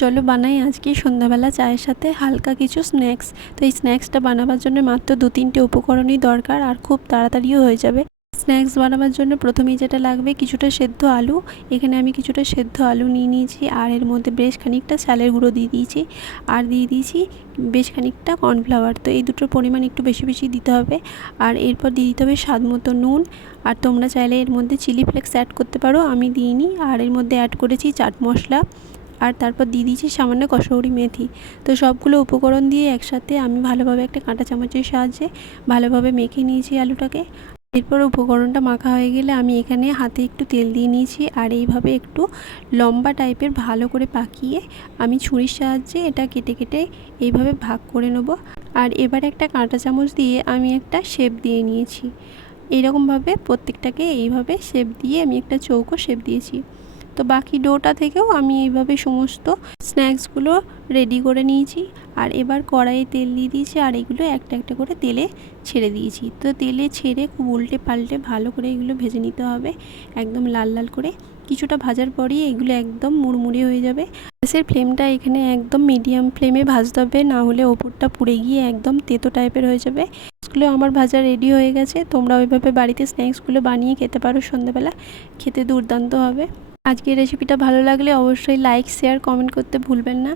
চলো বানাই আজকে সন্ধ্যাবেলা চায়ের সাথে হালকা কিছু স্ন্যাক্স। তো এই স্ন্যাক্সটা বানাবার জন্য মাত্র 2-3টে উপকরণই দরকার আর খুব তাড়াতাড়িও হয়ে যাবে। স্ন্যাক্স বানাবার জন্য প্রথমেই যেটা লাগবে কিছুটা সেদ্ধ আলু। এখানে আমি কিছুটা সেদ্ধ আলু নিয়ে নিয়েছি আর এর মধ্যে বেশ খানিকটা চালের গুঁড়ো দিয়ে দিয়েছি আর দিয়ে দিয়েছি বেশ খানিকটা কর্নফ্লাওয়ার। তো এই দুটোর পরিমাণ একটু বেশি বেশি দিতে হবে। আর এরপর দিয়ে দিতে হবে স্বাদ মতো নুন। আর তোমরা চাইলে এর মধ্যে চিলি ফ্লেক্স অ্যাড করতে পারো, আমি দিইনি। আর এর মধ্যে অ্যাড করেছি চাট মশলা আর তারপর দিয়ে দিয়েছি সামান্য কসৌরি মেথি। তো সবগুলো উপকরণ দিয়ে একসাথে আমি ভালোভাবে একটা কাঁটা চামচের সাহায্যে ভালোভাবে মেখে নিয়েছি আলুটাকে। এরপর উপকরণটা মাখা হয়ে গেলে আমি এখানে হাতে একটু তেল দিয়ে নিয়েছি আর এইভাবে একটু লম্বা টাইপের ভালো করে পাকিয়ে আমি ছুরির সাহায্যে এটা কেটে কেটে এইভাবে ভাগ করে নেব। আর এবার একটা কাঁটা চামচ দিয়ে আমি একটা শেপ দিয়ে নিয়েছি। এইরকমভাবে প্রত্যেকটাকে এইভাবে শেপ দিয়ে আমি একটা চৌকো শেপ দিয়েছি। তো বাকি ডোটা থেকেও আমি এইভাবে সমস্ত স্ন্যাক্সগুলো রেডি করে নিয়েছি। আর এবার কড়াইয়ে তেল দিয়ে দিয়েছি আর এগুলো একটা একটা করে তেলে ছেড়ে দিয়েছি। তো তেলে ছেড়ে খুব উল্টে পাল্টে ভালো করে এগুলো ভেজে নিতে হবে একদম লাল লাল করে। কিছুটা ভাজার পরই এগুলো একদম মুড়মুড়ে হয়ে যাবে। গ্যাসের ফ্লেমটা এখানে একদম মিডিয়াম ফ্লেমে ভাজতে হবে, না হলে ওপরটা পুড়ে গিয়ে একদম তেতো টাইপের হয়ে যাবে। স্ন্যাক্সগুলো আমার ভাজা রেডি হয়ে গেছে। তোমরা ওইভাবে বাড়িতে স্ন্যাক্সগুলো বানিয়ে খেতে পারো সন্ধ্যাবেলা, খেতে দুর্দান্ত হবে। আজকের রেসিপিটা ভালো লাগলে অবশ্যই লাইক শেয়ার কমেন্ট করতে ভুলবেন না।